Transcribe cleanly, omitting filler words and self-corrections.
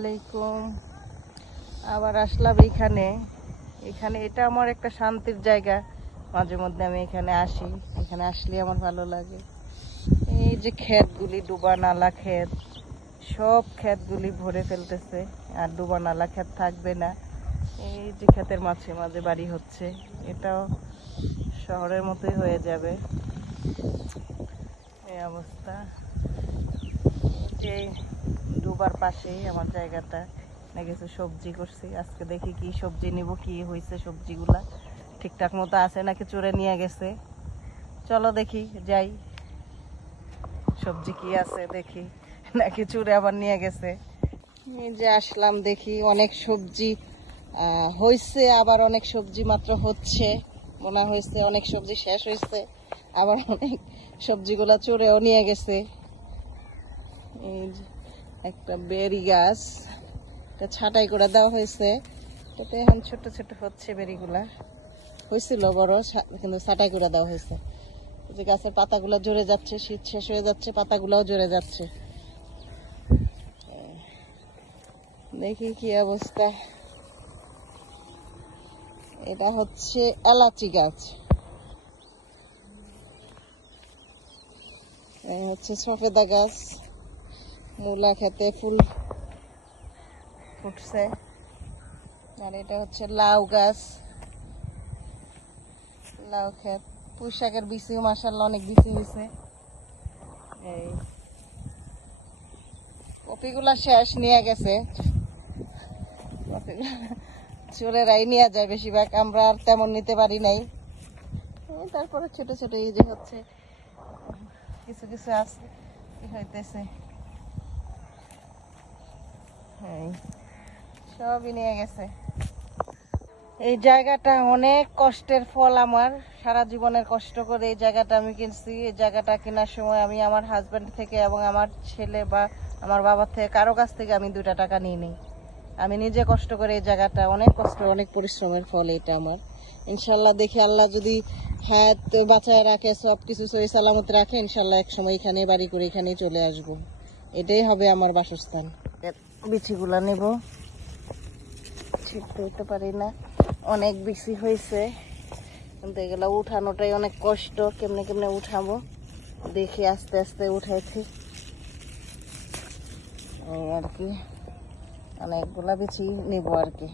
আলাইকুম। আবার আসলাম এখানে। এটা আমার একটা শান্তির জায়গা। মাঝে মধ্যে আমি এখানে আসি, এখানে আসলে আমার ভালো লাগে। এই যে ক্ষেতগুলি, ডুবা নালা ক্ষেত, সব ক্ষেতগুলি ভরে ফেলতেছে, আর ডুবা নালা ক্ষেত থাকবে না। এই যে ক্ষেতের মাঝে মাঝে বাড়ি হচ্ছে, এটাও শহরের মতোই হয়ে যাবে এই অবস্থা। যে ডুবার পাশেই আমার জায়গাটা, না কিছু সবজি করছি। আজকে দেখি কি সবজি নিব, কি হয়েছে সবজিগুলা ঠিকঠাক মতো আছে নাকি চুরে নিয়ে গেছে। চলো দেখি, যাই, সবজি কি আছে দেখি, নাকি চুরে আবার নিয়ে গেছে। এই যে আসলাম, দেখি অনেক সবজি হয়েছে, আবার অনেক সবজি মাত্র হচ্ছে মনে হয়েছে, অনেক সবজি শেষ হয়েছে, আবার অনেক সবজিগুলা চুরেও নিয়ে গেছে। এই যে একটা বেরি গাছ, এটা ছাঁটাই করে দেওয়া হয়েছে, এটাতে এখন ছোট ছোট হচ্ছে বেরিগুলা। হয়েছিল বড়, কিন্তু ছাঁটাই করে দেওয়া হয়েছে। যে গাছের পাতাগুলো ঝরে যাচ্ছে, শীত শেষ হয়ে যাচ্ছে, পাতাগুলাও ঝরে যাচ্ছে। দেখি কি অবস্থা। এটা হচ্ছে এলাচি গাছ, হচ্ছে সফেদা গাছ। মূলা খেতে ফুল ফুটছে। আর এটা হচ্ছে লাউ গাছ, লাউ ক্ষেত। পুঁই শাকের বিচিও মাশাআল্লাহ অনেক বিচি হয়েছে। এই কপিগুলা শেষ, নিয়ে গেছে চোরেরাই নিয়ে যায় বেশিরভাগ, আমরা আর তেমন নিতে পারি নাই। তারপরে ছোট ছোট এই যে হচ্ছে কিছু কিছু আছে, কি হইতেছে, সবই নিয়ে গেছে। এই জায়গাটা অনেক কষ্টের ফল আমার, সারা জীবনের কষ্ট করে এই জায়গাটা আমি কিনছি। এই জায়গাটা কেনার সময় আমি আমার হাজব্যান্ড থেকে এবং আমার ছেলে বা আমার বাবার থেকে কারো কাছ থেকে আমি 2টা টাকা নিই নি। আমি নিজে কষ্ট করে এই জায়গাটা, অনেক কষ্ট অনেক পরিশ্রমের ফল এটা আমার। ইনশাল্লাহ দেখি আল্লাহ যদি হাত বাঁচায় রাখে, সব কিছু সহি সালামত রাখে, ইনশাল্লাহ এক সময় এখানে বাড়ি করে এখানেই চলে আসব। এটাই হবে আমার বাসস্থান। বিচিগুলা নেব, ঠিক হইতে পারি না, অনেক বেশি হয়েছে, কিন্তু এগুলো উঠানোটাই অনেক কষ্ট। কেমনে কেমনে উঠাবো দেখি, আস্তে আস্তে উঠাইছি এই আর কি। অনেকগুলা বিচি নিব আর কি।